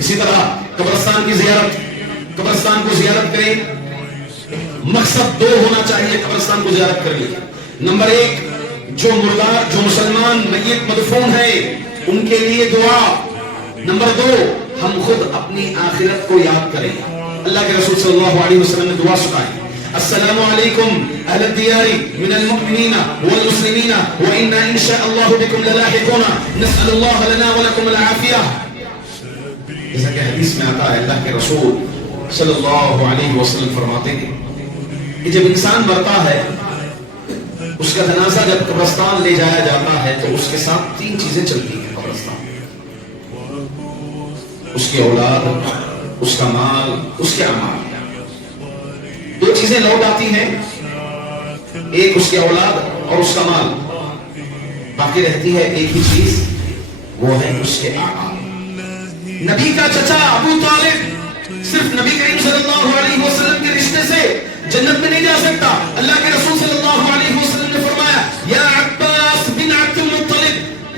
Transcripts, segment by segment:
اسی طرح قبرستان کی زیارت، قبرستان کو زیارت کریں، مقصد دو ہونا چاہیے قبرستان کو زیارت کرنے کا۔ نمبر ایک، جو مردار، جو مسلمان میت مدفون ہے ان کے لیے دعا۔ نمبر دو، ہم خود اپنی آخرت کو یاد کریں۔ اللہ کے رسول صلی اللہ علیہ وسلم نے دعا سکھائی، السلام علیکم اہل الدیار من المؤمنین والمسلمین وإنا ان شاء اللہ بكم للاحقون نسأل اللہ لنا ولکم العافیہ۔ جیسا کہ حدیث میں آتا ہے، اللہ کے رسول صلی اللہ علیہ وسلم فرماتے ہیں کہ جب انسان مرتا ہے، اس کا جنازہ جب قبرستان لے جایا جاتا ہے تو اس کے ساتھ تین چیزیں چلتی ہیں قبرستان، اس کی اولاد، اس کا مال، اس کے اعمال۔ دو چیزیں لوٹ آتی ہیں، ایک اس کی اولاد اور اس کا مال، باقی رہتی ہے ایک ہی چیز، وہ ہے اس کے اعمال۔ نبی کا چچا ابو طالب صرف نبی کریم صلی اللہ علیہ وسلم کے رشتے سے جنت میں نہیں جا سکتا۔ اللہ کے رسول صلی اللہ علیہ وسلم نے فرمایا، یا عباس بن عبد المطلب،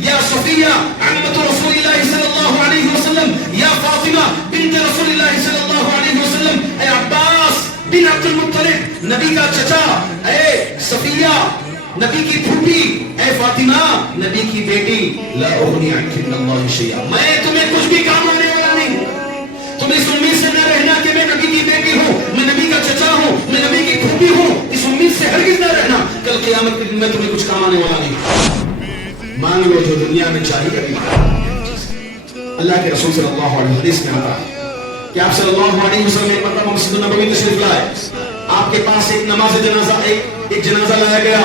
یا صفیہ عمۃ رسول اللہ صلی اللہ علیہ وسلم، یا فاطمہ بنت رسول اللہ صلی اللہ علیہ وسلم، اے عباس بن عبد المطلب، نبی کا چچا، اے صفیہ نبی کی پھوپھی، اے فاطمہ نبی کی بیٹی، لا اغنی عنک من اللہ شیئا، میں تمہیں کچھ بھی کام آنے والا نہیں ہوں۔ تم اس امید سے نہ رہنا کہ میں نبی کی بیٹی ہوں، میں نبی کا چچا ہوں، میں نبی کی پھوپھی ہوں، اس امید سے ہرگز نہ رہنا کل قیامت کے دن میں تمہیں کچھ کام آنے والا نہیں۔ مانگ لو جو دنیا میں چاہیے ابھی۔ اللہ کے رسول صلی اللہ علیہ حدیث میں آتا ہے کہ آپ صلی اللہ علیہ وسلم ایک مرتبہ مسجد نبوی تشریف لائے، آپ کے پاس ایک نماز جنازہ ایک جنازہ لایا گیا،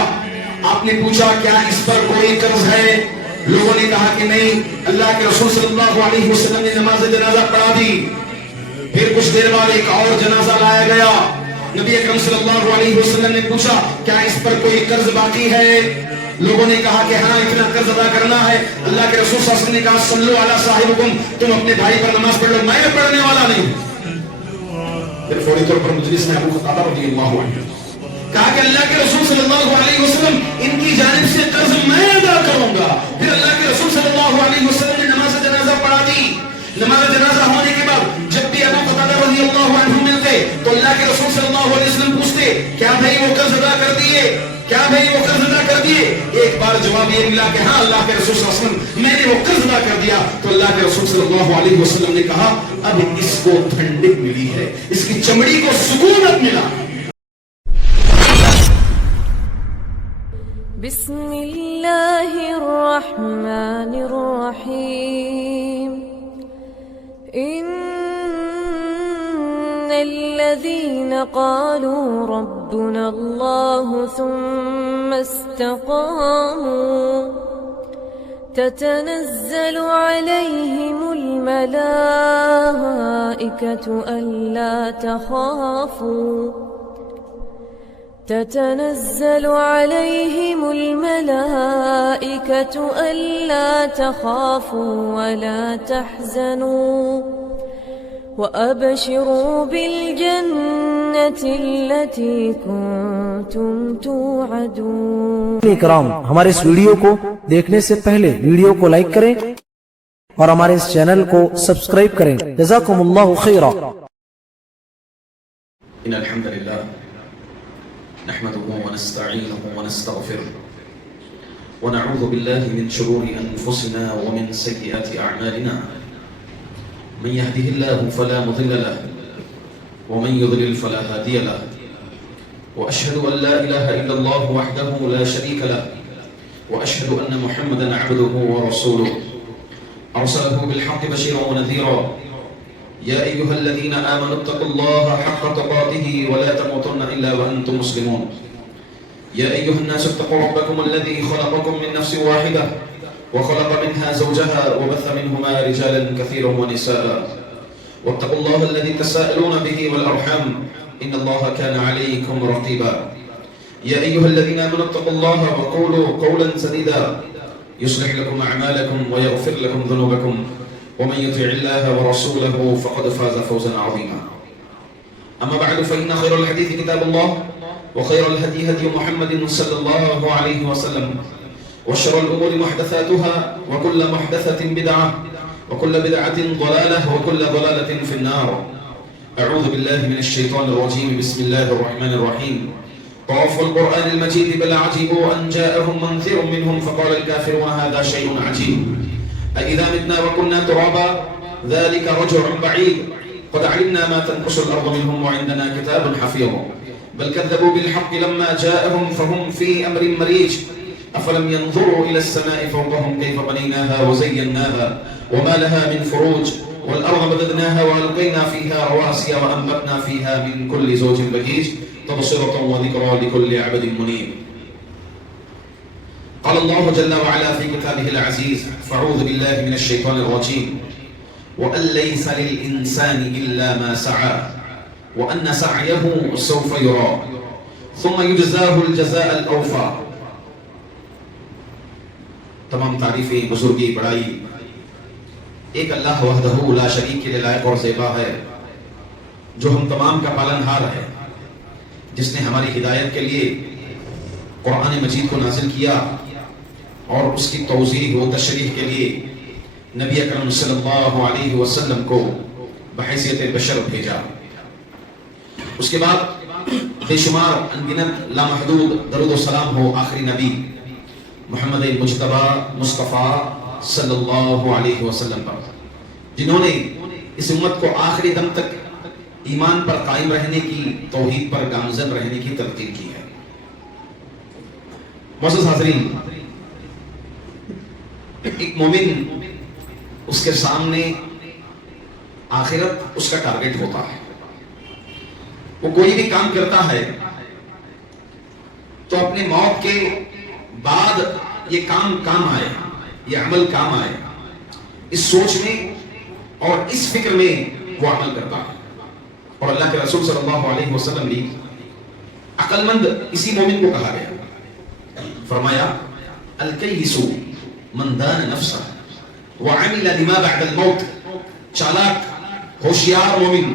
آپ نے پوچھا کیا اس پر کوئی قرض ہے؟ لوگوں نے کہا کہ نہیں۔ اللہ کے رسول صلی اللہ علیہ وسلم نے نماز جنازہ پڑھا دی۔ پھر کچھ دیر بعد ایک اور جنازہ لایا گیا، نبی اکرم صلی اللہ علیہ وسلم نے پوچھا کیا اس پر کوئی قرض باقی ہے؟ لوگوں نے کہا کہ ہاں اتنا قرض ادا کرنا ہے۔ اللہ کے رسول صلی اللہ علیہ وسلم نے کہا صلو علی صاحبکم، تم اپنے بھائی پر نماز پڑھ لو، میں پڑھنے والا نہیں ہوں۔ پھر فوری طور پر مجلس میں ابو قتادہ رضی اللہ عنہ کہا کہ اللہ کے رسول صلی اللہ علیہ وسلم ان کی جانب سے قرض میں ادا کروں گا۔ پھر اللہ کے رسول صلی اللہ علیہ وسلم نے نماز جنازہ پڑھا دی۔ نماز جنازہ ہونے کے بعد جب بھی ابو قتادہ رضی اللہ عنہ ملتے تو اللہ کے رسول صلی اللہ علیہ وسلم پوچھتے کیا بھائی وہ قرض ادا کر دیے؟ کیا بھائی وہ قرض ادا کر دیے؟ ایک بار جواب یہ ملا کہ ہاں اللہ کے رسول صلی اللہ علیہ وسلم میں نے وہ قرض ادا کر دیا۔ تو اللہ کے رسول صلی اللہ علیہ وسلم نے کہا اب اس کو ٹھنڈک ملی ہے، اس کی چمڑی کو سکونت ملا۔ بسم اللہ الرحمن الرحیم ان الذین قالوا ربنا اللہ ثم استقاموا تتنزل علیہم الملائکۃ الا تخافوا تتنزل عليهم الملائكة ألا تخافوا ولا تحزنوا وأبشروا بالجنة التي كنتم توعدون۔ اکرام، ہمارے اس ویڈیو کو دیکھنے سے پہلے ویڈیو کو لائک کریں اور ہمارے اس چینل کو سبسکرائب کریں۔ جزاکم اللہ خیرا۔ ان الحمد للہ نحمده ونستعينه ونستغفره ونعوذ بالله من شرور أنفسنا ومن سيئات أعمالنا من يهده الله فلا مضل له ومن يضلل فلا هادي له وأشهد أن لا إله إلا الله وحده لا شريك له وأشهد أن محمدا عبده ورسوله أرسله بالحق بشيرا ونذيرا يا أيها الذين آمنوا اتقوا الله حق تقاته ولا تموتن إلا وأنتم مسلمون يا أيها الناس اتقوا ربكم الذي خلقكم من نفس واحدة وخلق منها زوجها وبث منهما رجالا كثيرا ونساء واتقوا الله الذي تساءلون به والأرحام إن الله كان عليكم رقيبا يا أيها الذين آمنوا اتقوا الله وقولوا قولا سديدا يصلح لكم أعمالكم ويغفر لكم ذنوبكم ومن يطع الله ورسوله فقد فاز فوزا عظيما أما بعد فإن خير الحديث كتاب الله وخير الهدي هدي محمد صلى الله عليه وسلم وشر الأمور محدثاتها وكل محدثة بدعة وكل بدعة ضلالة وكل ضلالة في النار. أعوذ بالله من الشيطان الرجيم. بسم الله الرحمن الرحيم. طاف القرآن المجيد بل عجبوا أن جاءهم منذر منهم فقال الكافرون هذا شيء عجيب أإذا متنا وكنا ترابا ذلك رجع بعيد قد علمنا ما تنقص الأرض منهم وعندنا كتاب حفيظ بل كذبوا بالحق لما جاءهم فهم في أمر مريج أفلم ينظروا إلى السماء فوقهم كيف بنيناها وزيناها وما لها من فروج والأرض مددناها وألقينا فيها رواسي وأنبتنا فيها من كل زوج بهيج تبصرة وذكرى لكل عبد منيب. قال الله جل وعلا في كتابه العزيز فأعوذ بالله من الشيطان الرجيم وأن ليس للإنسان إلا ما سعى وأن سعيه سوف يرى ثم يجزاه الجزاء الأوفى. تمام تعریفیں بزرگی بڑائی ایک اللہ وحدہ لا شریک کے لائق اور زیبا ہے جو ہم تمام کا پالنہار ہے، جس نے ہماری ہدایت کے لیے قرآن مجید کو نازل کیا اور اس کی توضیح و تشریح کے لیے نبی اکرم صلی اللہ علیہ وسلم کو بحیثیت بشر بھیجا. اس کے بعد بے شمار انگنت لامحدود درود و سلام ہو آخری نبی محمد مجتبیٰ مصطفیٰ صلی اللہ علیہ وسلم پر، جنہوں نے اس امت کو آخری دم تک ایمان پر قائم رہنے کی، توحید پر گامزن رہنے کی تلقین کی ہے. معزز حاضرین، ایک مومن اس کے سامنے آخرت اس کا ٹارگٹ ہوتا ہے. وہ کوئی بھی کام کرتا ہے تو اپنے موت کے بعد یہ کام آئے، یہ عمل کام آئے، اس سوچ میں اور اس فکر میں وہ عمل کرتا ہے. اور اللہ کے رسول صلی اللہ علیہ وسلم بھی عقل مند اسی مومن کو کہا گیا. فرمایا الکیس من دان نفسہ وعمل لما بعد الموت. چالاک ہوشیار مومن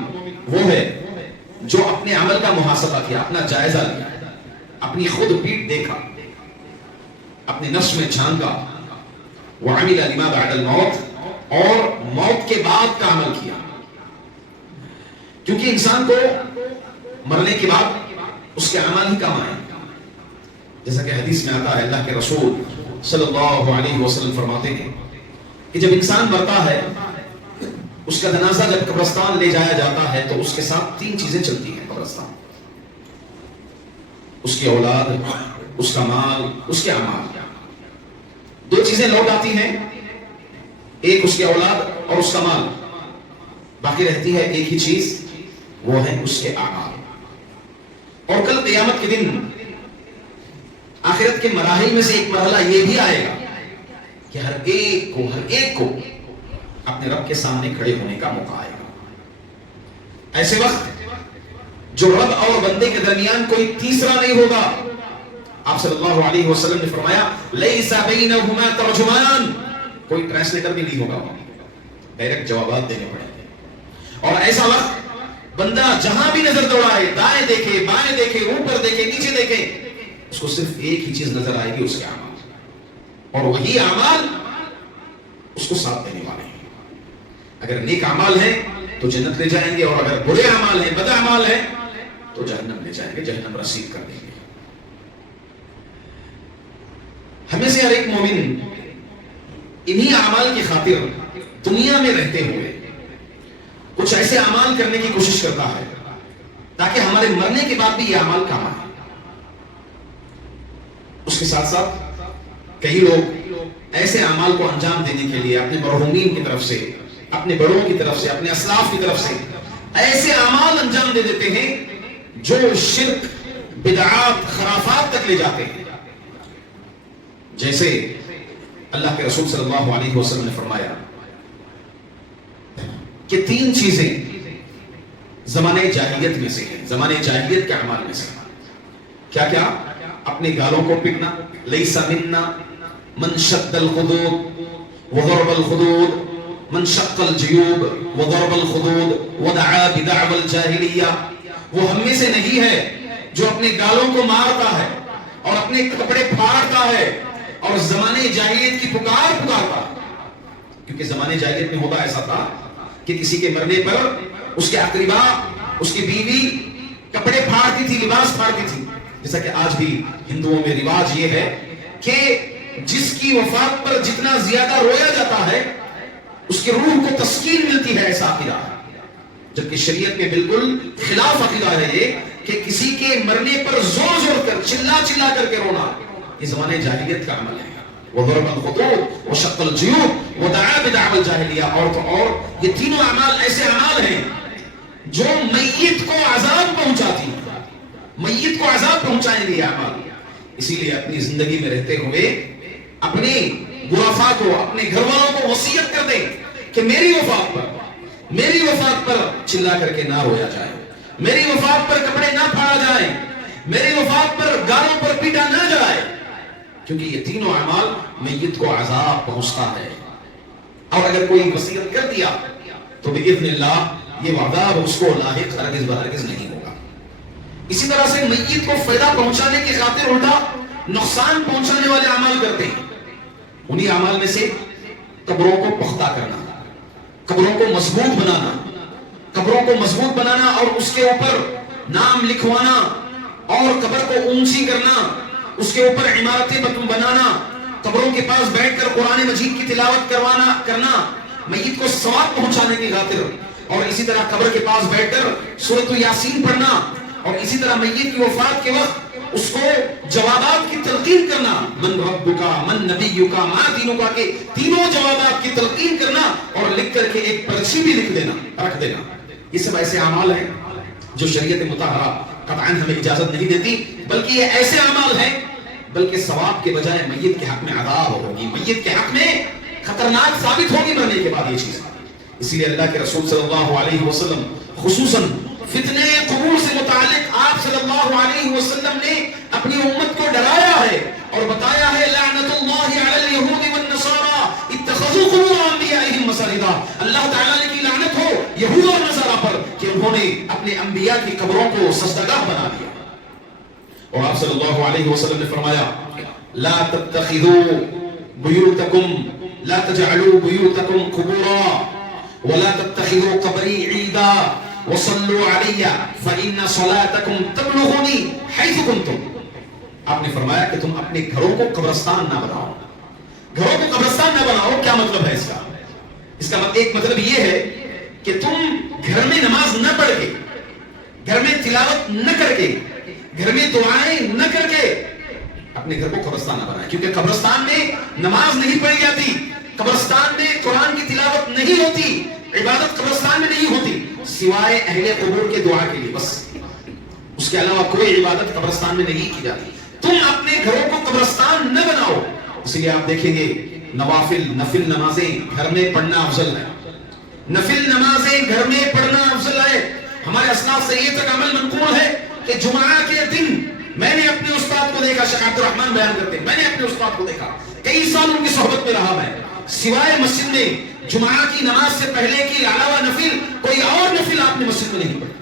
وہ ہے جو اپنے عمل کا محاسبہ کیا، اپنا جائزہ لیا، اپنی خود پیٹ دیکھا، اپنے نفس میں جھانکا، وعمل لما بعد الموت، اور موت کے بعد کا عمل کیا. کیونکہ انسان کو مرنے کے بعد اس کے اعمال ہی کام آئے. جیسا کہ حدیث میں آتا ہے، اللہ کے رسول صلی اللہ علیہ وسلم فرماتے ہیں کہ جب انسان مرتا ہے، اس کا جنازہ جب قبرستان لے جایا جاتا ہے تو اس کے ساتھ تین چیزیں چلتی ہیں. قبرستان، اس کی اولاد، اس کا مال، اس کے اعمال. دو چیزیں لوٹ آتی ہیں، ایک اس کی اولاد اور اس کا مال. باقی رہتی ہے ایک ہی چیز، وہ ہے اس کے اعمال. اور کل قیامت کے دن آخرت کے مراحل میں سے ایک مرحلہ یہ بھی آئے گا کہ ہر ایک کو اپنے رب کے سامنے کھڑے ہونے کا موقع آئے گا. ایسے وقت جو رب اور بندے کے درمیان کوئی تیسرا نہیں ہوگا. آپ صلی اللہ علیہ وسلم نے فرمایا لیس بینہما ترجمان، کوئی ٹرانسلیٹر بھی نہیں ہوگا، ڈائریکٹ جوابات دینے پڑیں گے. اور ایسا وقت بندہ جہاں بھی نظر دوڑائے، دائیں دیکھے، بائیں دیکھے، اوپر دیکھے، نیچے دیکھے، اس کو صرف ایک ہی چیز نظر آئے گی، اس کے اعمال. اور وہی اعمال اس کو ساتھ دینے والے ہیں. اگر نیک اعمال ہیں تو جنت لے جائیں گے، اور اگر برے اعمال ہیں، بد اعمال ہیں، تو جہنم لے جائیں گے، جہنم رسید کر دیں گے. ہمیں سے ہر ایک مومن انہی اعمال کی خاطر دنیا میں رہتے ہوئے کچھ ایسے اعمال کرنے کی کوشش کرتا ہے تاکہ ہمارے مرنے کے بعد بھی یہ اعمال کام آئے. اس کے ساتھ ساتھ کئی لوگ ایسے اعمال کو انجام دینے کے لیے اپنے مرحومین کی طرف سے، اپنے بڑوں کی طرف سے، اپنے اسلاف کی طرف سے ایسے اعمال انجام دے دیتے ہیں جو شرک، بدعات، خرافات تک لے جاتے ہیں. جیسے اللہ کے رسول صلی اللہ علیہ وسلم نے فرمایا کہ تین چیزیں زمانے جاہلیت میں سے ہیں، زمانے جاہلیت کے اعمال میں سے. کیا کیا؟ اپنے گالوں کو پیٹنا، لیس منا من شد الخدود وضرب الخدود من شق الجیوب وضرب الخدود ودعا بدعوى الجاہلیہ. وہ ہم میں سے نہیں ہے جو اپنے گالوں کو مارتا ہے اور اپنے کپڑے پھاڑتا ہے اور زمانے جاہلیت کی پکارتا ہے. کیونکہ زمانے جاہلیت میں ہوتا ایسا تھا کہ کسی کے مرنے پر اس کے اقربا، اس کی بیوی کپڑے پھاڑتی تھی، لباس پھاڑتی تھی. جیسا کہ آج بھی ہندوؤں میں رواج یہ ہے کہ جس کی وفات پر جتنا زیادہ رویا جاتا ہے اس کی روح کو تسکین ملتی ہے، ایسا عقیدہ ہے. جبکہ شریعت میں بالکل خلاف عقیدہ ہے یہ کہ کسی کے مرنے پر زور زور کر چلا چلا کر کے رونا، یہ زمانے جاہلیت کا عمل ہے. وضرب الخطوط وشق الجيوب ودعا بدعوى الجاہلیہ. اور تو اور یہ تینوں اعمال ایسے اعمال ہیں جو میت کو عذاب پہنچاتی ہیں، میت کو عذاب پہنچائیں گے یہ اعمال. اسی لیے اپنی زندگی میں رہتے ہوئے اپنے غرفاء کو، اپنے گھر والوں کو وصیت کر دیں کہ میری وفات پر چلا کر کے نہ رویا جائے، میری وفات پر کپڑے نہ پھاڑا جائے، میری وفات پر گالوں پر پیٹا نہ جائے، کیونکہ یہ تینوں اعمال میت کو عذاب پہنچتا ہے. اور اگر کوئی وصیت کر دیا تو باذن اللہ یہ وعدہ اس کو لاحق ہرگز بہرگز نہیں ہوگا. اسی طرح سے میت کو فائدہ پہنچانے کی خاطر الٹا نقصان پہنچانے والے اعمال کرتے ہیں. انہی اعمال میں سے قبروں کو پختہ کرنا، قبروں کو مضبوط بنانا اور اس کے اوپر نام لکھوانا اور قبر کو اونچی کرنا، اس کے اوپر عمارتیں بنانا، قبروں کے پاس بیٹھ کر قرآن مجید کی تلاوت کرنا میت کو ثواب پہنچانے کی خاطر. اور اسی طرح قبر کے پاس بیٹھ کر سورۃ یاسین پڑھنا، اور اسی طرح میت کی وفات کے وقت اس کو جوابات کی تلقین کرنا، من ربک من نبیک ما دینک کے تینوں جوابات کی تلقین کرنا اور لکھ کر کے ایک پرچی بھی رکھ دینا. یہ سب ایسے اعمال ہیں جو شریعت مطہرہ قطعاً ہمیں اجازت نہیں دیتی، بلکہ یہ ایسے اعمال ہیں بلکہ ثواب کے بجائے میت کے حق میں عذاب ہوگی، میت کے حق میں خطرناک ثابت ہوگی مرنے کے بعد یہ چیز. اسی لیے اللہ کے رسول صلی اللہ علیہ وسلم خصوصاً فتنے قبور سے متعلق آپ صلی اللہ علیہ وسلم نے اپنی امت کو ڈرایا ہے اور بتایا ہے لعنت اللہ علی الیہود والنصارى اتخذوا قبور انبیائہم مساجدا. اللہ تعالیٰ کی لعنت ہو یہود اور نصارہ پر کہ انہوں نے اپنے انبیاء کی قبروں کو سجدگاہ بنا دیا. اور آپ صلی اللہ علیہ وسلم نے فرمایا لا تتخذوا بیوتکم لا تجعلوا بیوتکم قبورا ولا تتخذوا قبری عیدا وصلوا علی فإن صلاتکم تبلغنی حیث کنتم. آپ نے فرمایا کہ تم اپنے گھروں کو قبرستان نہ بناؤ. گھروں کو قبرستان نہ بناؤ. کیا مطلب ہے اس کا ایک مطلب یہ ہے کہ تم گھر میں نماز نہ پڑھ کے، گھر میں تلاوت نہ کر کے، گھر میں دعائیں نہ کر کے اپنے گھر کو قبرستان نہ بنائیں. کیونکہ قبرستان میں نماز نہیں پڑھی جاتی، قبرستان میں قرآن کی تلاوت نہیں ہوتی، عبادت قبرستان میں نہیں ہوتی سوائے اہل قبور کے دعا کے لیے بس. اس کے علاوہ کوئی عبادت قبرستان میں نہیں کی جاتی. تم اپنے گھروں کو قبرستان نہ بناؤ. اس لیے آپ دیکھیں گے نفل نمازیں گھر میں پڑھنا افضل ہے. نفل نمازیں گھر میں پڑھنا افضل ہے. ہمارے اسلاف سے یہ تک عمل منقول ہے کہ جمعہ کے دن میں نے اپنے استاد کو دیکھا، شیخ عبد الرحمن بیان کرتے ہیں، میں نے اپنے استاد کو دیکھا، کئی سال ان کی صحبت میں رہا میں، سوائے مسجد میں جمعہ کی نماز سے پہلے کی علاوہ نفل کوئی اور نفل آپ نے مسجد میں نہیں پڑھی.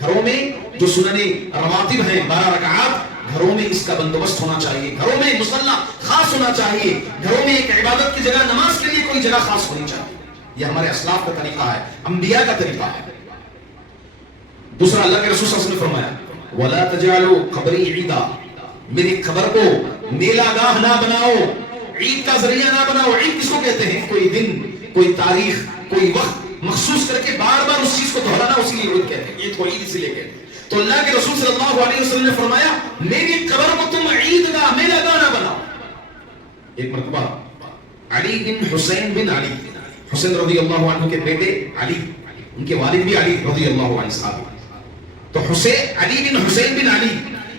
گھروں میں جو سنن رواتب ہیں 12 رکعات، گھروں میں اس کا بندوبست ہونا چاہیے. گھروں میں مصلی خاص ہونا چاہیے. گھروں میں ایک عبادت کی جگہ، نماز کے لیے کوئی جگہ خاص ہونی چاہیے. یہ ہمارے اسلاف کا طریقہ ہے، انبیاء کا طریقہ ہے. دوسرا اللہ کے رسول صلی اللہ علیہ وسلم نے فرمایا وَلَا تَجْعَلُوا قَبْرِي عِيدًا، میری قبر کو میلہ گاہ نہ بناؤ، عید کا ذریعہ نہ بناؤ. عید کس کو کہتے ہیں؟ کوئی دن، کوئی تاریخ، کوئی وقت مخصوص کر کے بار بار اس چیز کو دہرانا، اسی لیے عید کہتے ہیں. عید کو عید اسی لیے کہتے ہیں. تو اللہ کے رسول صلی اللہ علیہ وسلم نے فرمایا میری قبر کو تم عید گاہ، میلہ گاہ نہ بناؤ. ایک مرتبہ علی بن حسین بن علی، حسین رضی اللہ عنہ کے بیٹے علی، ان کے والد بھی علی رضی اللہ عنہ صاحب. تو علی بن حسین بن علی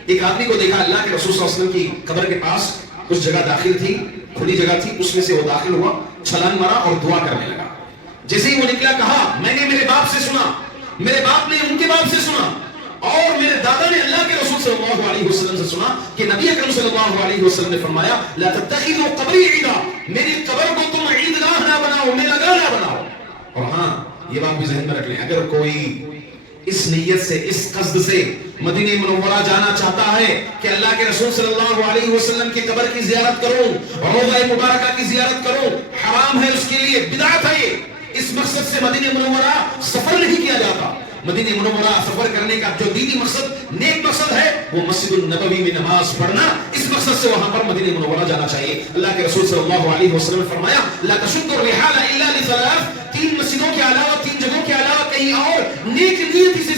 ایک آدمی کو دیکھا اللہ کے رسول صلی اللہ علیہ وسلم کی قبر کے پاس کچھ جگہ داخل تھی، کھلی جگہ تھی، اس میں سے وہ داخل ہوا، چھلانگ مارا اور دعا کرنے لگا. جیسے ہی وہ نکلا کہا میں نے میرے باپ سے سنا، میرے باپ نے ان کے باپ سے سنا، اور میرے دادا نے اللہ کے رسول صلی اللہ علیہ وسلم سے سنا کہ نبی اکرم صلی اللہ علیہ وسلم نے فرمایا لا تتخذوا قبری عیدا، میری قبر کو تم عیدگاہ نہ بناؤ، میلہ گاہ نہ بناؤ. اور ہاں یہ بات بھی ذہن میں رکھ لیں، اگر کوئی اس نیت سے، اس قصد سے مدینہ منورہ جانا چاہتا ہے کہ اللہ کے رسول صلی اللہ علیہ وسلم کی قبر کی زیارت کروں، روضہ مبارکہ کی زیارت کروں، حرام ہے اس کے لیے، بدعت ہے، اس مقصد سے مدینہ منورہ سفر نہیں کیا جاتا۔ مدینہ منورہ سفر کرنے کا جو دینی مقصد، نیک مقصد ہے، وہ مسجد النبوی میں نماز پڑھنا، اس مقصد سے وہاں پر مدینہ منورہ جانا چاہیے۔ اللہ کے رسول صلی اللہ علیہ وسلم نے فرمایا لا تشد الرحال الا لثلاث، 3 مسجدوں کے علاوہ، 3 جگہوں کے علاوہ کہیں اور نیک نیتی سے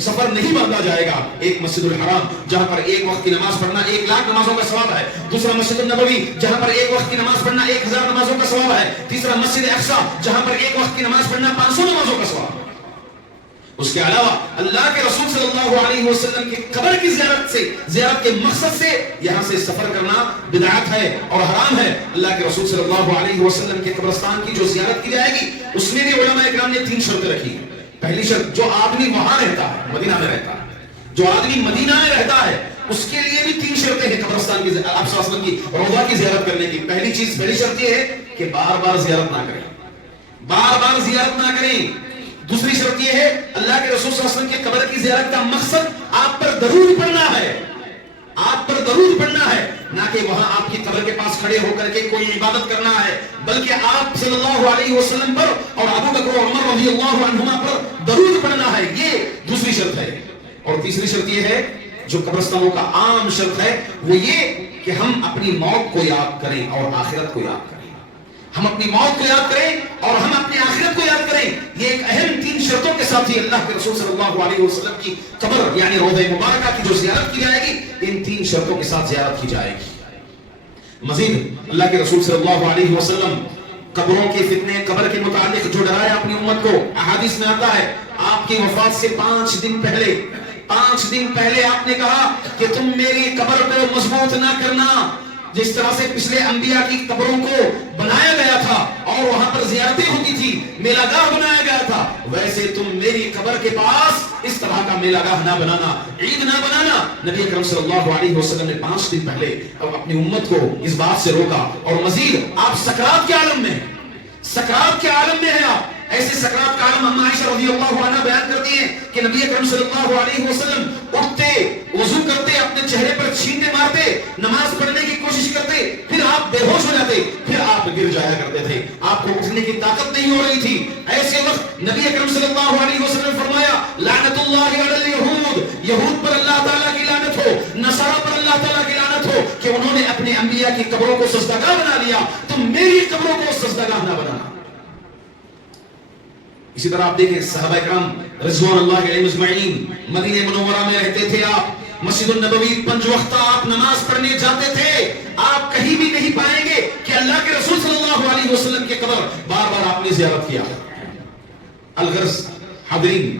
سفر نہیں باندھا جائے گا۔ ایک مسجد الحرام جہاں پر ایک وقت کی نماز پڑھنا 1 لاکھ نمازوں کا ثواب ہے، دوسرا مسجد النبوی جہاں پر ایک وقت کی نماز پڑھنا 1000 نمازوں کا ثواب ہے، تیسرا مسجد اقصی جہاں پر ایک وقت کی نماز پڑھنا 500 نمازوں کا ثواب ہے۔ اس کے علاوہ اللہ کے رسول صلی اللہ علیہ وسلم کی قبر کی زیارت کے مقصد سے یہاں سے سفر کرنا بدعت ہے اور حرام ہے۔ اللہ کے رسول صلی اللہ علیہ وسلم کے قبرستان کی جو زیارت کی جائے گی اس میں بھی علماء کرام نے 3 شرطیں رکھی ہیں۔ پہلی شرط، جو آدمی وہاں رہتا ہے، مدینہ میں رہتا ہے، جو آدمی مدینہ میں رہتا ہے، اس کے لیے بھی 3 شرطیں ہیں قبرستان کی، آپ صلی اللہ علیہ وسلم کی روضہ کی زیارت کرنے کی۔ پہلی شرط یہ ہے کہ بار بار زیارت نہ کریں، بار بار زیارت نہ کریں۔ دوسری شرط یہ ہے اللہ کے رسول صلی اللہ علیہ وسلم کی قبر کی زیارت کا مقصد آپ پر درود پڑھنا ہے، آپ پر درود پڑھنا ہے، نہ کہ وہاں آپ کی قبر کے پاس کھڑے ہو کر کے کوئی عبادت کرنا ہے، بلکہ آپ صلی اللہ علیہ وسلم پر اور ابو بکر و عمر رضی اللہ عنہما پر درود پڑھنا ہے، یہ دوسری شرط ہے۔ اور تیسری شرط یہ ہے جو قبرستانوں کا عام شرط ہے، وہ یہ کہ ہم اپنی موت کو یاد کریں اور آخرت کو یاد کریں، ہم اپنی موت کو یاد کریں اور ہم اپنی آخرت کو یاد کریں۔ یہ ایک اہم 3 شرطوں کے ساتھ ہی اللہ کے رسول صلی اللہ علیہ وسلم کی قبر یعنی روضہ مبارکہ کی جو زیارت کی جائے گی، ان 3 شرطوں کے ساتھ زیارت کی جائے گی۔ مزید اللہ کے رسول صلی اللہ علیہ وسلم قبروں کے فتنے، قبر کے متعلق جو ڈرایا اپنی امت کو، احادیث میں آتا ہے آپ کی وفات سے 5 دن پہلے آپ نے کہا کہ تم میری قبر کو مضبوط نہ کرنا، جس طرح سے پچھلے انبیاء کی قبروں کو بنایا گیا تھا اور وہاں پر زیارتیں ہوتی تھی، میلہ گاہ بنایا گیا تھا، ویسے تم میری قبر کے پاس اس طرح کا میلہ گاہ نہ بنانا، عید نہ بنانا۔ نبی اکرم صلی اللہ علیہ وسلم نے 5 دن پہلے اپنی امت کو اس بات سے روکا۔ اور مزید آپ سکرات کے عالم میں ہیں، آپ ایسے سکرات کا عالم اما عائشہ رضی اللہ عنہ بیان کرتی ہیں کہ نبی اکرم صلی اللہ علیہ وسلم اٹھتے، وضو کرتے، اپنے چہرے پر چھینٹے مارتے، نماز پڑھنے کی کوشش کرتے، پھر آپ بے ہوش ہو جاتے، پھر آپ گر جایا کرتے تھے، آپ کو اٹھنے کی طاقت نہیں ہو رہی تھی۔ ایسے وقت نبی اکرم صلی اللہ علیہ وسلم نے فرمایا لعنت اللہ علی الیہود، یہود پر اللہ تعالیٰ کی لعنت ہو، نصارہ پر اللہ تعالیٰ کی لعنت ہو کہ انہوں نے اپنے انبیاء کی قبروں کو سجدہ گاہ بنا لیا، تم میری قبروں کو سجدہ گاہ نہ بنانا۔ اسی طرح آپ دیکھیں صحابہ کرام رضوان اللہ علیہم اجمعین مدینہ منورہ میں رہتے تھے، آپ مسجد النبوی 5 وقتہ آپ نماز پڑھنے جاتے تھے، آپ کہیں بھی نہیں پائیں گے کہ اللہ کے رسول صلی اللہ علیہ وسلم کی قبر بار بار آپ نے زیارت کیا۔ الغرض حاضرین،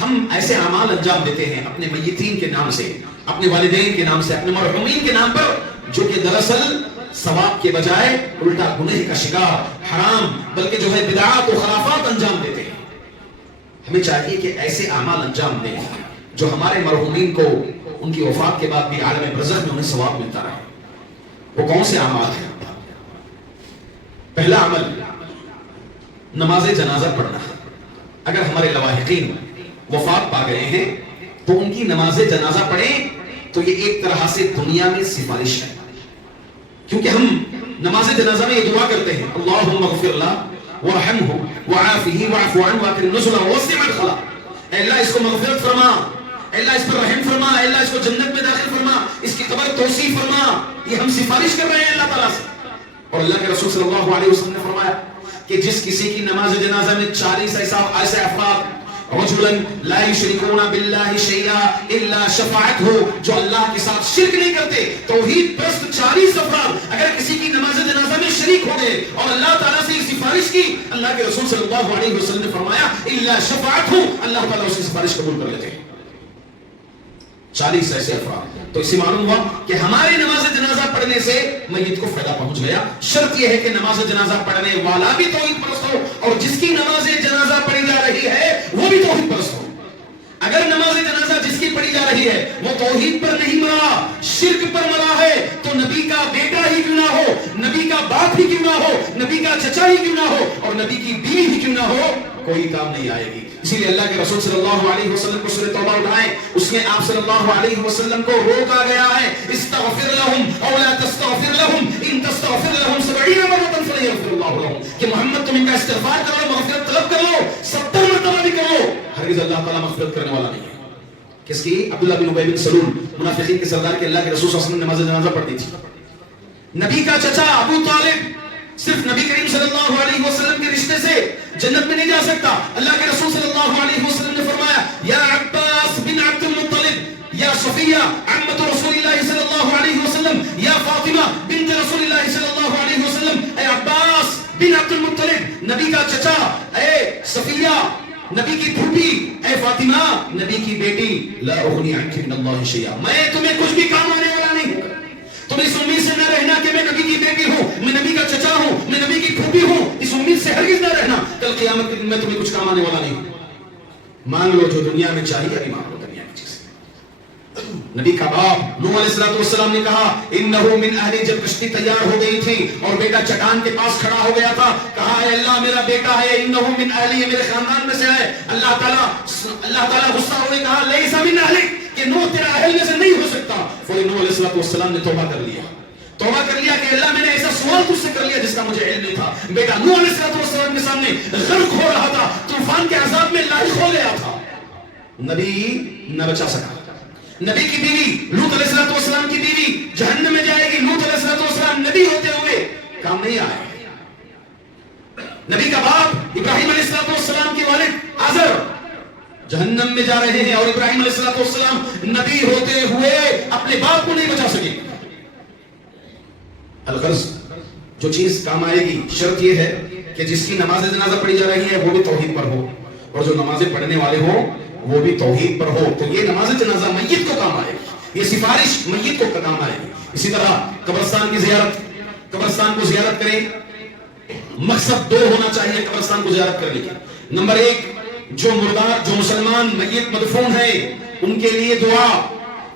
ہم ایسے اعمال انجام دیتے ہیں اپنے میتین کے نام سے، اپنے والدین کے نام سے، اپنے مرحومین کے نام پر، جو کہ دراصل ثواب کے بجائے الٹا گناہ کا شکار، حرام، بلکہ جو ہے بدعات و خرافات انجام دیتے ہیں۔ ہمیں چاہیے کہ ایسے اعمال انجام دیں جو ہمارے مرحومین کو ان کی وفات کے بعد بھی عالم برزخ میں انہیں ثواب ملتا رہے۔ وہ کون سے اعمال ہیں؟ پہلا عمل نماز جنازہ پڑھنا۔ اگر ہمارے لواحقین وفات پا گئے ہیں تو ان کی نماز جنازہ پڑھیں تو یہ ایک طرح سے دنیا میں سفارش ہے، کیونکہ ہم نماز جنازہ میں یہ دعا کرتے ہیں اللہم اغفر لہ وارحمہ وعافہ واعف عنہ واکرم نزلہ ووسع مدخلہ۔ اے اللہ اس کو مغفرت فرما، اے اللہ اس پر رحم فرما، اے اللہ اس کو جنت میں داخل فرما، اس کی قبر توسیع فرما۔ یہ ہم سفارش کر رہے ہیں اللہ تعالیٰ سے۔ اور اللہ کے رسول صلی اللہ علیہ وسلم نے فرمایا کہ جس کسی کی نماز جنازہ میں 40 ایسے افراد رجلا لا یشرکون باللہ شیئا الا شفاعتہ، جو اللہ کے ساتھ شرک نہیں کرتے، توحید پرست 40 افراد اگر کسی کی نماز جنازہ میں شریک ہو گئے اور اللہ تعالیٰ سے سفارش کی، اللہ کے رسول صلی اللہ علیہ وسلم نے فرمایا الا شفاعتہ، اللہ تعالیٰ اس کی سفارش قبول کر لیتے ہیں۔ 40 ایسے افراد۔ تو اسی معلوم ہوا کہ ہماری نماز جنازہ پڑھنے سے میت کو فائدہ پہنچ گیا۔ شرط یہ ہے کہ نماز جنازہ پڑھنے والا بھی توحید پرست ہو اور جس کی نماز جنازہ پڑھی جا رہی ہے وہ بھی توحید پرست ہو۔ اگر نماز جنازہ جس کی پڑھی جا رہی ہے وہ توحید پر نہیں مرا، شرک پر مرا ہے، تو نبی کا بیٹا ہی کیوں نہ ہو، نبی کا باپ ہی کیوں نہ ہو، نبی کا چچا ہی کیوں نہ ہو اور نبی کی بیوی ہی کیوں نہ ہو، کوئی کام نہیں آئے گی. اسی لیے اللہ کے رسول صلی اللہ علیہ وسلم کو سورہ توبہ اٹھائیں, اس میں آپ صلی اللہ علیہ وسلم کو روکا گیا ہے استغفر لهم او لا تستغفر لهم ان تستغفر لهم 70 مرة فلن يغفر الله لهم, کہ محمد تم ان کا استغفار کرو, مغفرت طلب کرو, 70 مرتبہ بھی کرو, ہرگز اللہ تعالیٰ مغفرت کرنے والا نہیں ہے. کس کی؟ عبداللہ بن ابی بن سلول, منافقین کے سردار کے اللہ کے رسول صلی اللہ علیہ وسلم نماز جنازہ پڑھتی تھی. نبی کا چچا ابو طالب صرف نبی کریم صلی اللہ علیہ وسلم کے رشتے سے جنت میں نہیں جا سکتا. اللہ کے رسول صلی اللہ علیہ وسلم نے فرمایا یا عباس بن عبد المطلب یا صفیہ عمت رسول اللہ صلی اللہ علیہ وسلم یا فاطمہ بنت رسول اللہ صلی اللہ علیہ وسلم, اے عباس بن عبد المطلب نبی کا چچا, اے صفیہ نبی کی پھوپھی, اے فاطمہ نبی کی بیٹی, لا اغنی عنک من اللہ شیئا, میں تمہیں کچھ بھی کام آنے والا نہیں ہوں. تم اس امید سے نہ رہنا کہ میں نبی کی بیٹی ہوں, میں نبی کا چچا ہوں, میں نبی کی پھوپھی ہوں, اس امید سے ہرگز نہ رہنا کل قیامت کے دن میں تمہیں کچھ کام آنے والا نہیں ہوں. مانگ لو جو دنیا میں چاہیے, ابھی مانگ لو دنیا کی چیز. نبی کا باپ نوح علیہ السلام نے کہا انہو من اہلی, جب کشتی تیار ہو گئی تھی اور بیٹا چٹان کے پاس کھڑا ہو گیا تھا, کہا اے اللہ میرا بیٹا ہے, انہو من اہلی, یہ میرے خاندان میں سے ہے. اللہ تعالیٰ غصہ ہوئے کہا لیس من اہلک, کہ نوح تیرا اہل میں سے نہیں ہو سکتا. فوری نوح علیہ السلام نے توبہ کر لیا کہ اللہ میں نے ایسا سوال تجھ سے کر لیا جس کا مجھے علم نہیں تھا. بیٹا نوح علیہ السلام کے سامنے غرق ہو رہا تھا, طوفان کے عذاب میں لاحق ہو گیا تھا, نبی نہ بچا سکا. نبی کی بیوی لوط علیہ السلام کی بیوی جہنم میں جائے گی, لوط علیہ السلام نبی ہوتے ہوئے کام نہیں آئے. نبی کا باپ ابراہیم علیہ السلام کی والد آزر جہنم میں جا رہے ہیں, اور ابراہیم علیہ السلام نبی ہوتے ہوئے اپنے باپ کو نہیں بچا سکے. الغرض جو چیز کام آئے گی, شرط یہ ہے کہ جس کی نماز جنازہ پڑھی جا رہی ہے وہ بھی توحید پر ہو, اور جو نمازیں پڑھنے والے ہو وہ بھی توحید پر ہو, تو یہ نماز جنازہ میت کو کام آئے گی, یہ سفارش میت کو کام آئے گی. اسی طرح قبرستان کی زیارت, قبرستان کو زیارت کریں, مقصد دو ہونا چاہیے قبرستان کو زیارت کرنے کی. نمبر ایک, جو مردار, جو مسلمان میت مدفون ہے ان کے لیے دعا.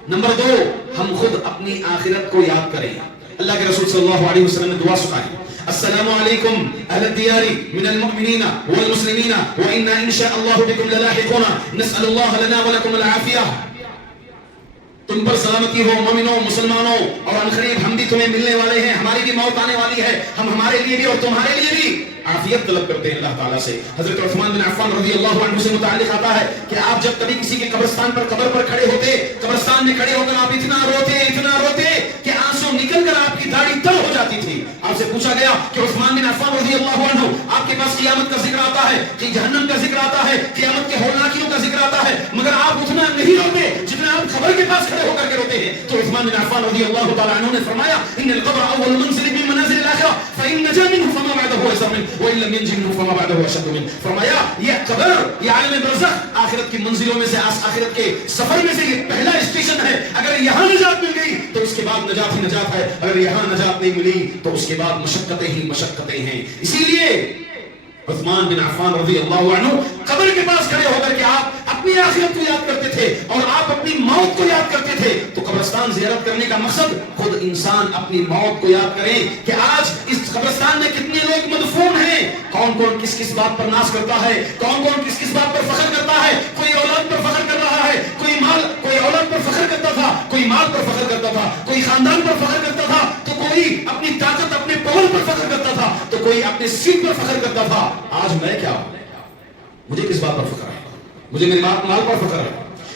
نمبر دو, ہم خود اپنی آخرت کو یاد کریں. اللہ کے رسول صلی اللہ علیہ وسلم نے دعا سکھائی, السلام علیکم اہل الدیار من المؤمنین والمسلمین وإنا ان شاء اللہ بكم للاحقون نسأل اللہ لنا ولکم العافیہ. تم پر سلامتی ہو مومنوں, مسلمانوں, اور عنقریب ہم بھی تمہیں ملنے والے ہیں, ہماری بھی موت آنے والی ہے, ہم ہمارے لیے بھی اور تمہارے لیے بھی عافیت طلب کرتے ہیں اللہ تعالیٰ سے. حضرت عثمان بن عفان رضی اللہ عنہ سے متعلق آتا ہے کہ آپ جب کبھی کسی کے قبرستان پر قبر پر کھڑے ہوتے, قبرستان میں کھڑے ہو کر آپ اتنا روتے کہ آنسو نکل کر آپ کی داڑھی تر ہو جاتی تھی. آپ سے پوچھا گیا کہ عثمان بن عفان رضی اللہ عنہ, آپ کے پاس قیامت کا ذکر آتا ہے, کہ جہنم کا ذکر آتا ہے, قیامت کے ہولناکیوں کا ذکر آتا ہے, مگر آپ اتنا نہیں روتے جتنا آپ قبر کے پاس کھڑے ہو کر کے روتے ہیں. تو عثمان بن عفان رضی اللہ تعالیٰ عنہ نے فرمایا ان القبر اول منزل من منازل الاخرہ فان نجا منه فما بعده ايسر منه وان لم ينج منه فما بعده اشد منه. فرمایا یہ قبر, یہ عالم برزخ آخرت کی منزلوں میں سے, آخرت کے سفر میں سے یہ پہلا اسٹیشن ہے. اگر یہاں نجات مل گئی تو اس کے بعد نجات ہی نجات ہے, اگر یہاں نجات نہیں ملی تو اس کے بعد مشقتیں ہی مشقتیں ہیں. اسی لیے عثمان بن عفان رضی اللہ عنہ قبر کے پاس کھڑے ہو کر کے آپ اپنی آخرت کو یاد کرتے تھے اور آپ اپنی موت کو یاد کرتے تھے. تو قبرستان زیارت کرنے کا مقصد خود انسان اپنی موت کو یاد کرے کہ آج اس قبرستان میں کتنے لوگ مدفون ہیں, کون کون کس کس بات پر ناز کرتا ہے, کون کون کس کس بات پر فخر کرتا ہے. کوئی اولاد پر فخر کر رہا ہے, کوئی اولاد پر فخر کرتا تھا, کوئی مال پر فخر کرتا تھا, کوئی خاندان پر فخر کرتا تھا, تو کوئی اپنی طاقت اپنے پاور پر فخر کرتا تھا, تو کوئی اپنے سیٹ پر فخر کرتا تھا. آج میں کیا ہوں, مجھے کس بات پر فخر ہے؟ مجھے میرے مال پر فخر ہے,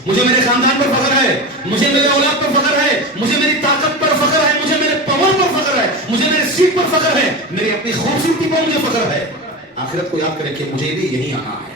مجھے میرے خاندان پر فخر ہے, مجھے میرے اولاد پر فخر ہے, مجھے میری طاقت پر فخر ہے, مجھے میرے پاور پر فخر ہے, مجھے میرے سیٹ پر فخر ہے, میری اپنی خوبصورتی پر مجھے فخر ہے. آخرت کو یاد کریں کہ مجھے بھی یہی آنا ہے.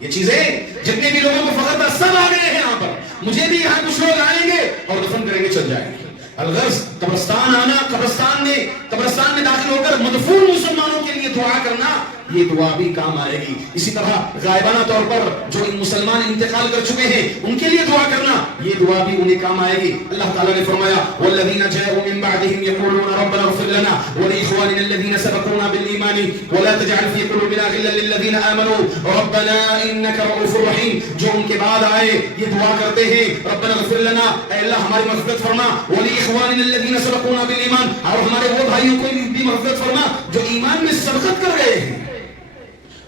یہ چیزیں جتنے بھی لوگوں کو فخر تھا سب آ گئے ہیں یہاں پر, مجھے بھی یہاں کچھ لوگ آئیں گے اور دفن کریں گے, چل جائیں گے. الغرض قبرستان آنا, قبرستان میں داخل ہو کر مدفون مسلمانوں کے لیے دعا کرنا, یہ دعا بھی کام آئے گی. اسی طرح غائبانہ طور پر جو مسلمان انتقال کر چکے ہیں ان کے لیے دعا کرنا, یہ دعا بھی انہیں کام آئے گی. اللہ تعالیٰ نے فرمایا والذین جاءوا من بعدهم يقولون ربنا اغفر لنا ولإخواننا الذين سبقونا بالإيمان ولا تجعل في قلوبنا غلا للذين آمنوا ربنا إنك رؤوف رحيم. جو ان کے بعد آئے یہ دعا کرتے ہیں ربنا اغفر لنا, اے اللہ ہماری مغفرت فرما, ولإخواننا الذين سبقونا بالإيمان, اور ہمارے وہ بھائیوں کو بھی مغفرت فرما جو ایمان میں سبقت کر گئے ہیں.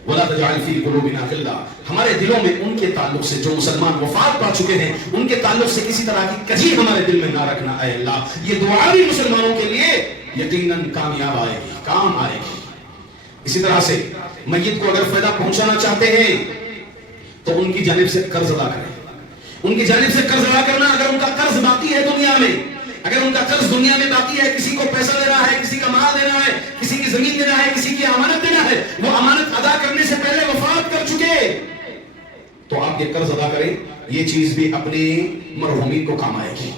وَلَا تَجْعَلْ فِي قُلُوبِنَا غِلًّا، ہمارے دلوں میں ان کے تعلق سے جو مسلمان وفات پا چکے ہیں ان کے تعلق سے کسی طرح کی کجی ہمارے دل میں نہ رکھنا اے اللہ۔ یہ دعا بھی مسلمانوں کے لیے یقیناً کامیاب آئے گی، کام آئے گی۔ اسی طرح سے میت کو اگر فائدہ پہنچانا چاہتے ہیں تو ان کی جانب سے قرض ادا کریں، ان کی جانب سے قرض ادا کرنا۔ اگر ان کا قرض باقی ہے دنیا میں، اگر ان کا قرض دنیا میں باقی ہے، کسی کو پیسہ دینا ہے، کسی کا مال دینا ہے، کسی کی زمین دینا ہے، کسی کی امانت دینا ہے، وہ امانت ادا کرنے سے پہلے وفات کر چکے تو آپ یہ قرض ادا کریں، یہ چیز بھی اپنے مرحومین کو کام آئے گی۔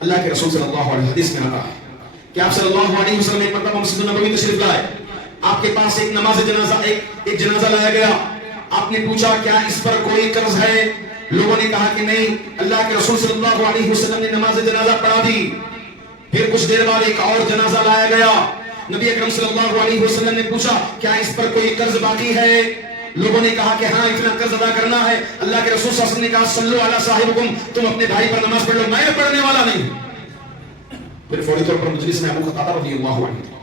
اللہ کے رسول صلی اللہ علیہ حدیث میں آتا ہے کہ آپ صلی اللہ علیہ وسلم ایک مرتبہ مسجد نبوی تشریف لائے، آپ کے پاس ایک نماز جنازہ ایک جنازہ لایا گیا، آپ نے پوچھا کیا اس پر کوئی قرض ہے؟ لوگوں نے کہا کہ نہیں۔ اللہ کے رسول صلی اللہ علیہ وسلم نے نماز جنازہ پڑھا دی۔ پھر کچھ دیر بعد ایک اور جنازہ لایا گیا، نبی اکرم صلی اللہ علیہ وسلم نے پوچھا کیا اس پر کوئی قرض باقی ہے؟ لوگوں نے کہا کہ ہاں اتنا قرض ادا کرنا ہے۔ اللہ کے رسول صلی اللہ علیہ وسلم نے کہا صلو علی صاحبکم، تم اپنے بھائی پر نماز پڑھ لو، میں پڑھنے والا نہیں۔ پھر فوری طور پر مجلس میں ابو قتادہ رضی اللہ عنہ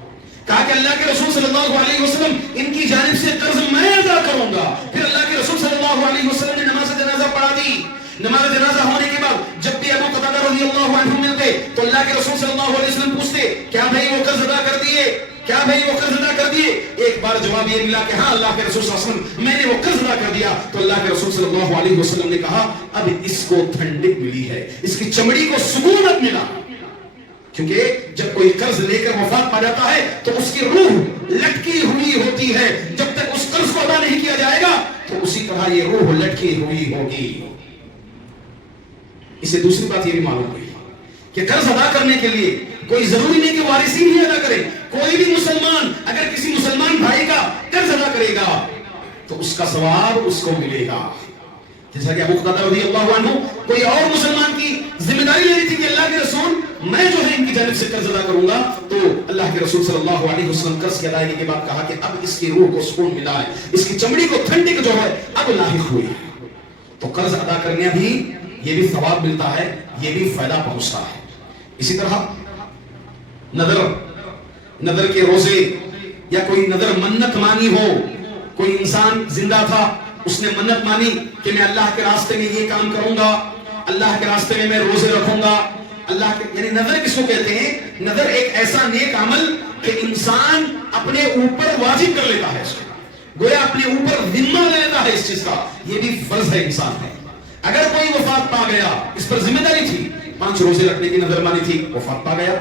کہا کہ اللہ کے رسول صلی اللہ علیہ وسلم ان کی جانب سے قرض میں ادا کروں گا۔ پھر اللہ کے رسول صلی اللہ علیہ وسلم نے نماز جنازہ پڑھا دی۔ نماز جنازہ ہونے کے بعد جب بھی ابو قتادہ رضی اللہ عنہ ملتے تو اللہ کے رسول صلی اللہ علیہ وسلم پوچھتے کیا بھائی وہ قرض ادا کر دیے؟ کیا بھائی وہ قرض ادا کر دیے؟ ایک بار جواب یہ ملا کہ ہاں اللہ کے رسول صلی اللہ علیہ وسلم میں نے وہ قرض ادا کر دیا۔ تو اللہ کے رسول صلی اللہ علیہ وسلم نے کہا اب اس کو ٹھنڈک ملی ہے، اس کی چمڑی کو سکونت ملا، کیونکہ جب کوئی قرض لے کر وفات پا جاتا ہے تو اس کی روح لٹکی ہوئی ہوتی ہے، جب تک اس قرض کو ادا نہیں کیا جائے گا تو اسی طرح یہ روح لٹکی ہوئی ہوگی۔ اسے دوسری بات یہ بھی معلوم ہوئی کہ قرض ادا کرنے کے لیے کوئی ضروری نہیں کہ وارثین ہی ادا کرے، کوئی بھی مسلمان اگر کسی مسلمان بھائی کا قرض ادا کرے گا تو اس کا ثواب اس کو ملے گا۔ جیسا کہ ابو قتادہ رضی اللہ عنہ کوئی اور مسلمان کی ذمہ داری لینی تھی کہ اللہ کے رسول میں جو ہے ان کی جانب سے قرض ادا کروں گا، تو اللہ کے رسول صلی اللہ علیہ وسلم قرض کی ادائیگی کے بعد کہا کہ اب اس کی روح کو سکون ملا ہے، اس کی چمڑی کو ٹھنڈک جو ہے اب لاحق ہوئی ہے۔ تو قرض ادا کرنے بھی یہ بھی ثواب ملتا ہے، یہ بھی فائدہ پہنچتا ہے۔ اسی طرح نظر کے روزے یا کوئی نظر منت مانی ہو، کوئی انسان زندہ تھا اس نے منت مانی کہ میں اللہ کے راستے میں یہ کام کروں گا، اللہ کے راستے میں روزے رکھوں گا، اللہ کے یعنی نظر کس کو کہتے ہیں؟ نظر ایک ایسا نیک عمل کہ انسان اپنے اوپر واجب کر لیتا ہے، اس کو گویا اپنے اوپر ذمہ لے لیتا ہے اس چیز کا، یہ بھی فرض ہے انسان ہے۔ اگر کوئی وفات پا گیا، اس پر ذمہ داری تھی، 5 روزے رکھنے کی نظر مانی تھی، وفات پا گیا۔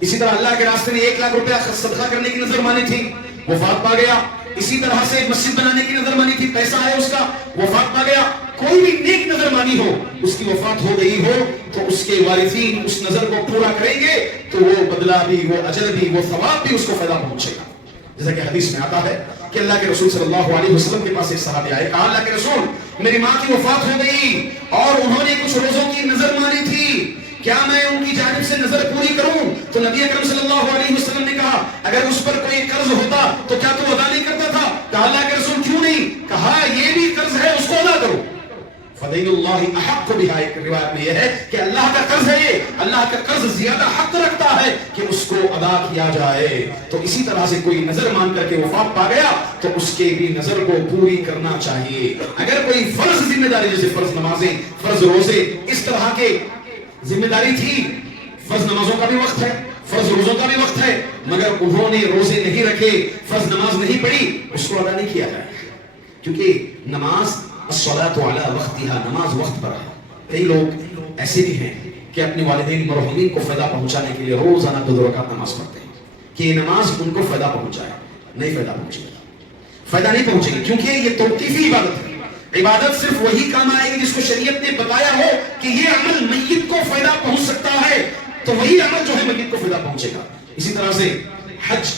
اسی طرح اللہ کے راستے میں 1 لاکھ روپیہ صدقہ کرنے کی نظر مانی تھی، وفات پا گیا۔ اسی طرح سے مسجد بنانے کی نظر مانی تھی، پیسہ ہے اس کا، وفات پا گیا۔ کوئی بھی نیک نظر مانی ہو، اس کی وفات ہو گئی ہو تو اس کے وارثین اس نظر کو پورا کریں گے تو وہ بدلہ بھی، وہ اجر بھی، وہ ثواب بھی اس کو فائدہ پہنچے گا۔ جیسا کہ حدیث میں آتا ہے کہ اللہ کے رسول صلی اللہ علیہ وسلم کے پاس ایک صحابی آئے، کہا اللہ کے رسول میری ماں کی وفات ہو گئی اور انہوں نے کچھ روزوں کی نظر مانی تھی، کیا میں ان کی جانب سے نظر پوری کروں؟ تو نبی اکرم صلی اللہ علیہ وسلم نے کہا اگر اس پر کوئی قرض ہوتا تو کیا تو ادا نہیں کرتا تھا؟ کہا اللہ کے رسول کیوں نہیں؟ کہا یہ بھی قرض ہے، اس کو ادا کرو۔ فدین اللہ احق بہا، ایک روایت میں یہ ہے کہ اللہ کا قرض ہے، یہ اللہ کا قرض زیادہ حق رکھتا ہے کہ اس کو ادا کیا جائے۔ تو اسی طرح سے کوئی نظر مان کر کے وفات پا گیا تو اس کے بھی نظر کو پوری کرنا چاہیے۔ اگر کوئی فرض ذمہ داری جیسے فرض نمازیں، فرض روزے، اس طرح کے ذمہ داری تھی، فرض نمازوں کا بھی وقت ہے، فرض روزوں کا بھی وقت ہے، مگر انہوں نے روزے نہیں رکھے، فرض نماز نہیں پڑھی، اس کو ادا نہیں کیا جائے، کیونکہ نماز الصلاۃ علی وقتہا، نماز وقت پر ہے۔ کئی لوگ ایسے بھی ہیں کہ اپنے والدین مرحومین کو فائدہ پہنچانے کے لیے روزانہ 2 رکعت نماز پڑھتے ہیں کہ یہ نماز ان کو فائدہ پہنچائے، نہیں فائدہ پہنچے گا، فائدہ نہیں پہنچے گا، کیونکہ یہ توقیفی عبادت ہے۔ عبادت صرف وہی کام آئے گی جس کو شریعت نے بتایا ہو کہ یہ عمل میت کو فائدہ پہنچ سکتا ہے، تو وہی عمل جو ہے میت کو فائدہ پہنچے گا۔ اسی طرح سے حج،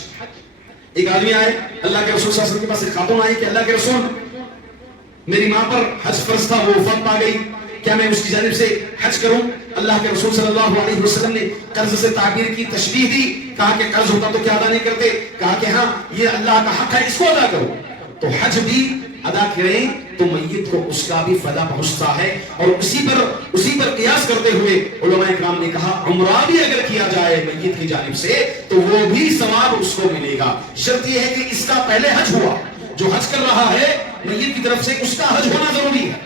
ایک آدمی آئے اللہ کے رسول صلی اللہ علیہ وسلم کے پاس، ایک خاتون آئی کہ اللہ کے رسول میری ماں پر حج فرض تھا، وہ وفات پا گئی، کیا میں اس کی جانب سے حج کروں؟ اللہ کے رسول صلی اللہ علیہ وسلم نے قرض سے تعبیر کی، تشبیہ دی، کہا کہ قرض ہوتا تو کیا ادا نہیں کرتے؟ کہا کہ ہاں یہ اللہ کا حق ہے، اس کو ادا کرو۔ تو حج بھی ادا کریں تو میت کو اس کا بھی فائدہ پہنچتا ہے۔ اور اسی پر قیاس کرتے ہوئے علماء کرام نے کہا عمرہ بھی اگر کیا جائے میت کی جانب سے تو وہ بھی ثواب اس کو ملے گا، شرط یہ ہے کہ اس کا پہلے حج ہوا، جو حج کر رہا ہے میت کی طرف سے اس کا حج ہونا ضروری ہے،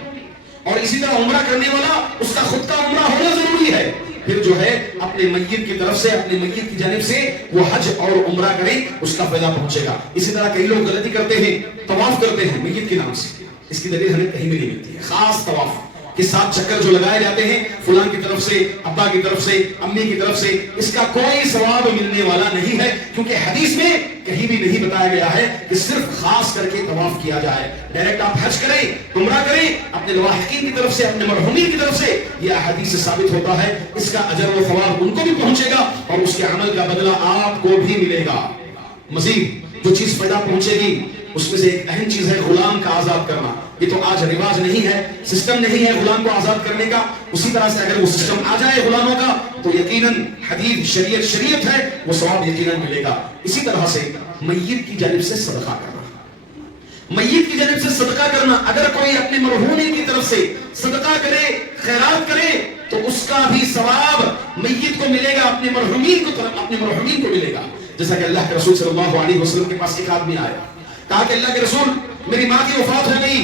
اور اسی طرح عمرہ کرنے والا اس کا خود کا عمرہ ہونا ضروری ہے. پھر جو ہے اپنے میت کی طرف سے اپنے میت کی جانب سے وہ حج اور عمرہ کریں، اس کا فائدہ پہنچے گا. اسی طرح کئی لوگ غلطی کرتے ہیں، طواف کرتے ہیں میت کے نام سے. اس کی دلیل ہمیں کہیں بھی نہیں ملتی ہے. خاص طواف کے 7 چکر جو لگائے جاتے ہیں فلاں کی طرف سے، ابا کی طرف سے، امی کی طرف سے، اس کا کوئی ثواب ملنے والا نہیں ہے، کیونکہ حدیث میں کہیں بھی نہیں بتایا گیا ہے کہ صرف خاص کر کے طواف کیا جائے. ڈائریکٹ آپ حج کریں، عمرہ کریں اپنے لواحقین کی طرف سے، اپنے مرحومین کی طرف سے، یہ حدیث سے ثابت ہوتا ہے. اس کا اجر و ثواب ان کو بھی پہنچے گا اور اس کے عمل کا بدلہ آپ کو بھی ملے گا. مزید جو چیز فائدہ پہنچے گی اس میں سے ایک اہم چیز ہے غلام کا آزاد کرنا. یہ تو آج رواج نہیں ہے، سسٹم نہیں ہے غلام کو آزاد کرنے کا. اسی طرح سے اگر وہ سسٹم آ جائے غلاموں کا تو یقیناً حدیث شریعت ہے، وہ ثواب یقیناً ملے گا. اسی طرح سے میت کی جانب سے صدقہ کرنا، میت کی جانب سے صدقہ کرنا. اگر کوئی اپنے مرحومین کی طرف سے صدقہ کرے، خیرات کرے تو اس کا بھی ثواب میت کو ملے گا، اپنے مرحومین کو ملے گا. جیسا کہ اللہ کے رسول صلی اللہ علیہ وسلم کے پاس ایک آدمی آیا، کہا کہ اللہ کے رسول میری ماں کی وفات ہو گئی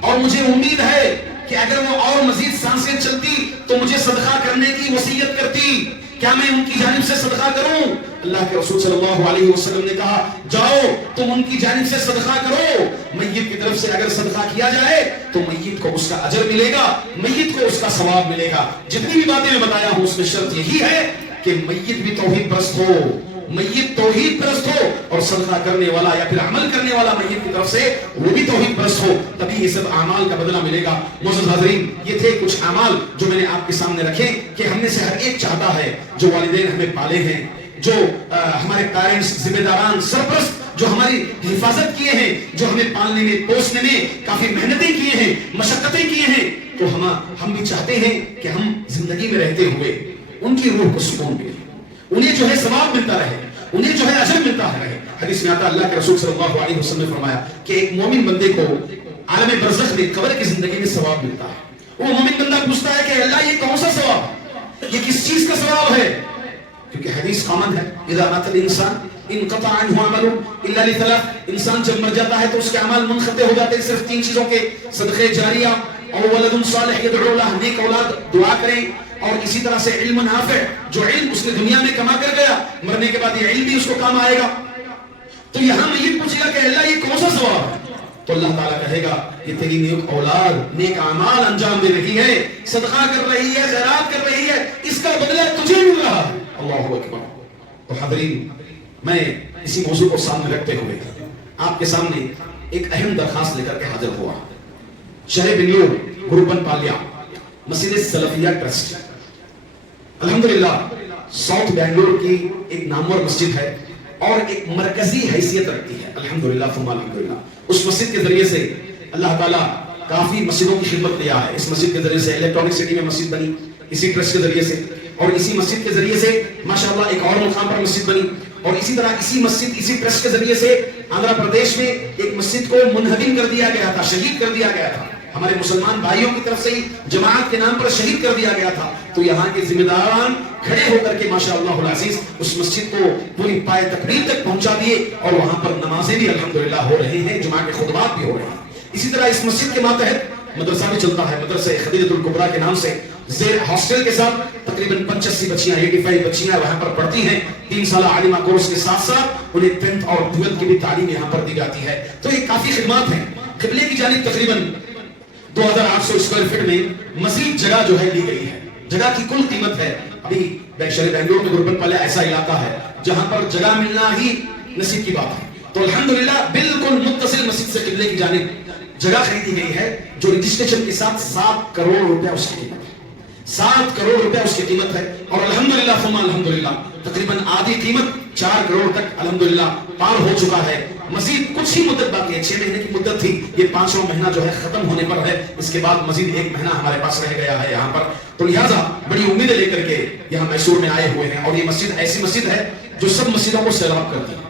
اور مجھے امید ہے کہ اگر وہ اور مزید سانسیں چلتی تو مجھے صدقہ کرنے کی وصیت کرتی، کیا میں ان کی جانب سے صدقہ کروں؟ اللہ کے رسول صلی اللہ علیہ وسلم نے کہا جاؤ تم ان کی جانب سے صدقہ کرو. میت کی طرف سے اگر صدقہ کیا جائے تو میت کو اس کا اجر ملے گا، میت کو اس کا ثواب ملے گا. جتنی بھی باتیں میں بتایا ہوں اس میں شرط یہی ہے کہ میت بھی توحید پرست ہو، میت توحید پرست ہو، اور صدقہ کرنے والا یا پھر عمل کرنے والا میت کی طرف سے وہ بھی توحید پرست ہو، تبھی یہ سب اعمال کا بدلہ ملے گا. معزز حاضرین، یہ تھے کچھ اعمال جو میں نے آپ کے سامنے رکھے کہ ہم میں سے ہر ایک چاہتا ہے جو والدین ہمیں پالے ہیں، جو ہمارے پیرنٹس، ذمہ داران، سرپرست جو ہماری حفاظت کیے ہیں، جو ہمیں پالنے میں پوسنے میں کافی محنتیں کیے ہیں، مشقتیں کیے ہیں، تو ہم بھی چاہتے ہیں کہ ہم زندگی میں رہتے ہوئے ان کی روح کو سکون ملے، انہیں جو ہے ثواب ملتا رہے، انہیں جو ہے اجر ملتا رہے. حدیث میں آتا اللہ کے رسول صلی اللہ علیہ وسلم نے فرمایا کہ ایک مومن بندے کو عالم برزخ میں، قبر کی زندگی میں ثواب ملتا ہے. وہ مومن بندہ پوچھتا ہے کہ اللہ یہ کون سا ثواب، یہ کس چیز کا ثواب ہے؟ کیونکہ حدیث کامن ہے، اذا مات الانسان انقطع عنه عمله الا لثلاث. انسان جب مر جاتا ہے تو اس کے اعمال منقطع ہو جاتے ہیں صرف 3 چیزوں کے، صدقہ جاریہ اور ولد صالح يدعو له، نیک اولاد دعا کریں، اور اسی طرح سے علم نافع، جو علم اس نے دنیا میں کما کر گیا مرنے کے بعد یہ علم بھی اس کو کام آئے گا. تو یہاں میں یہ پوچھے گا کہ اللہ یہ کون سا ثواب ہے، تو اللہ تعالیٰ کہے گا یہ تیری نیک اولاد نیک اعمال انجام دے رہی ہے، صدقہ کر رہی ہے، خیرات کر رہی ہے، اس کا بدلہ تجھے مل رہا ہے. اللہ اکبر. تو حاضرین، میں اسی موضوع کو سامنے رکھتے ہوئے آپ کے سامنے ایک اہم درخواست لے کر کے حاضر ہوا. شہر بنیور گروپن پالیا مسجد سلفیہ ٹرسٹ الحمدللہ ساؤتھ بنگلور کی ایک نامور مسجد ہے اور ایک مرکزی حیثیت رکھتی ہے الحمدللہ ثم الحمدللہ. اس مسجد کے ذریعے سے اللہ تعالیٰ کافی مسجدوں کی خدمت لیا ہے. اس مسجد کے ذریعے سے الیکٹرانک سٹی میں مسجد بنی اسی ٹرسٹ کے ذریعے سے، اور اسی مسجد کے ذریعے سے ماشاءاللہ ایک اور مقام پر مسجد بنی، اور اسی طرح اسی ٹرسٹ کے ذریعے سے آندھرا پردیش میں ایک مسجد کو منہدم کر دیا گیا تھا، شہید کر دیا گیا تھا. ہمارے مسلمان بھائیوں کی طرف سے ہی جماعت کے نام پر شہید کر دیا گیا تھا. تو یہاں کے ذمہ داران کھڑے ہو کر کے ماشاءاللہ العزیز اس مسجد کو پوری پائے تقریر تک پہنچا دیے، اور وہاں پر نمازیں بھی الحمدللہ ہو رہی ہیں، جمعہ کے خطبات بھی ہو رہے ہیں. اسی طرح اس مسجد کے ماتحت مدرسہ بھی چلتا ہے، مدرسہ خدیجۃ الکبریٰ کے نام سے، زیر ہاسٹل کے ساتھ تقریباً 85 بچیاں 85 بچیاں وہاں پر پڑھتی ہیں. 3 سالہ عالمہ کورس کے ساتھ ساتھ انہیں 10th اور 12th کی بھی تعلیم یہاں پر دی جاتی ہے. تو یہ کافی خدمات ہیں. قبلے کی جانب تقریباً 2800 اسکوائر فٹ میں مزید جگہ جو ہے لی گئی ہے. جگہ کی کل قیمت ہے، ابھی شہر بنگلور میں گروپن پالیا ایسا علاقہ ہے جہاں پر جگہ ملنا ہی نصیب کی بات ہے. تو الحمدللہ بالکل متصل مسجد سے قبلے کی جانب جگہ خریدی گئی ہے جو رجسٹریشن کے ساتھ 7 کروڑ روپے اس کی قیمت ہے. 7 کروڑ روپے اس کی قیمت ہے، اور الحمدللہ ثم الحمدللہ تقریباً آدھی قیمت 4 کروڑ تک الحمدللہ پار ہو چکا ہے. مزید کچھ ہی مدت باقی ہے، 6 مہینے کی مدت تھی، یہ 5واں مہینہ جو ہے ختم ہونے پر ہے. اس کے بعد مزید 1 مہینہ ہمارے پاس رہ گیا ہے یہاں پر. تو لہٰذا بڑی امیدیں لے کر کے یہاں میسور میں آئے ہوئے ہیں، اور یہ مسجد ایسی مسجد ہے جو سب مسجدوں کو سیراب کرتی ہے.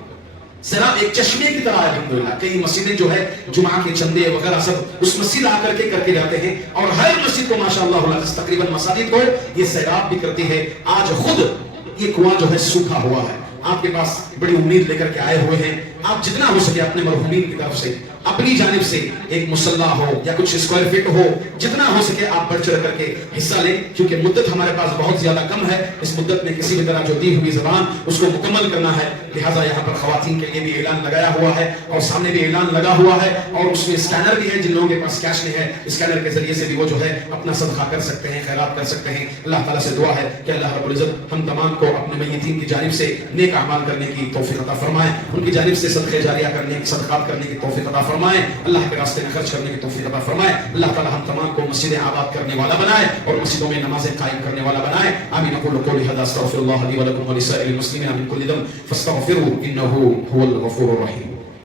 سیراب ایک چشمے کی طرح الحمدللہ. کئی مسجدیں جو ہے جمعہ کے چندے وغیرہ سب اس مسجد آ کر کے جاتے ہیں، اور ہر مسجد کو ماشاءاللہ تقریباً مساجد کو یہ سیراب بھی کرتی ہے. آج خود یہ کنواں جو ہے سوکھا ہوا ہے. آپ کے پاس بڑی امید لے کر کے آئے ہوئے ہیں. آپ جتنا ہو سکے اپنے مرحومین کی طرف سے اپنی جانب سے ایک مصلح ہو یا کچھ اسکوائر فٹ ہو، جتنا ہو سکے آپ بڑھ چڑھ کر کے حصہ لیں، کیونکہ مدت ہمارے پاس بہت زیادہ کم ہے. اس مدت میں کسی بھی طرح جو دی ہوئی زبان اس کو مکمل کرنا ہے. لہٰذا یہاں پر خواتین کے لیے بھی اعلان لگایا ہوا ہے اور سامنے بھی اعلان لگا ہوا ہے، اور اس میں اسکینر بھی ہے. جن لوگوں کے پاس کیش نہیں ہے، اسکینر کے ذریعے سے بھی وہ جو ہے اپنا صدقہ کر سکتے ہیں، خیرات کر سکتے ہیں. اللہ تعالیٰ سے دعا ہے کہ اللہ رب العزت ہم تمام کو اپنے میتین کی جانب سے نیک اعمال کرنے کی توفیق عطا فرمائے، ان کی جانب سے صدقے جاریہ کرنے کی، صدقات کرنے کی توفیق عطا فرمائے، اللہ کے راستے میں خرچ کرنے کی توفیق عطا فرمائے. اللہ تعالیٰ ہم تمام کو مسجدیں آباد کرنے والا بنائے اور مسجدوں میں نمازیں قائم کرنے والا بنائے. آمین. اقول قولی هذا استغفر الله لي ولكم ولسائر المسلمين من كل ذنب فاستغفروه انه هو الغفور الرحيم.